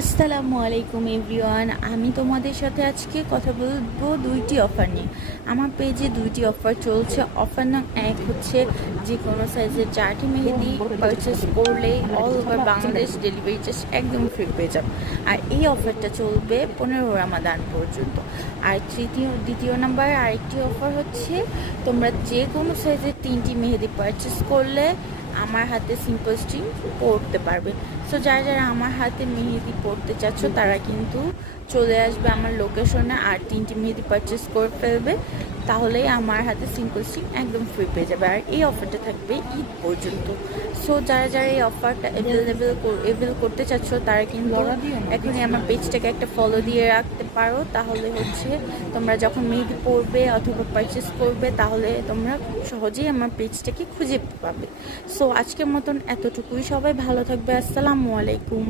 আসসালামু আলাইকুম এভরিওয়ান। আমি তোমাদের সাথে আজকে কথা বলবো দুইটি অফার নিয়ে। আমার পেজে দুইটি অফার চলছে। অফার নং এক হচ্ছে যে কোনো সাইজের 4টি মেহেদি পারচেস করলে all over Bangladesh delivery charge একদম ফ্রি পেয়ে যাবে। আর এই অফারটা চলবে 15 রামাদান পর্যন্ত। আর দ্বিতীয় নাম্বার আরেকটি অফার হচ্ছে তোমরা যে কোনো সাইজের 3টি মেহেদি পারচেস করলে আমার হাতে সিম্পল স্ট্রিং পরতে পারবে। সো যারা যারা আমার হাতে মেহেদি পরতে চাচ্ছ তারা কিন্তু চলে আসবে আমার লোকেশনে আর 3টি মেহেদি পারচেস করে ফেলবে, তাহলেই আমার হাতে সিম্পল স্ট্রিং একদম ফ্রি পেয়ে যাবে। আর এই অফারটা থাকবে ঈদ পর্যন্ত। সো যারা যারা এই অফারটা অ্যাভেল করতে চাচ্ছ তারা কিন্তু এখনই আমার পেজটাকে একটা ফলো দিয়ে রাখতে পারো। তাহলে হচ্ছে তোমরা যখন মেহেদি পরবে অথবা পারচেস করবে তাহলে তোমরা খুব সহজেই আমার পেজটাকে খুঁজে পাবে। সো আজকের মতন এতটুকুই। সবাই ভালো থাকবে। আসসালামু আলাইকুম।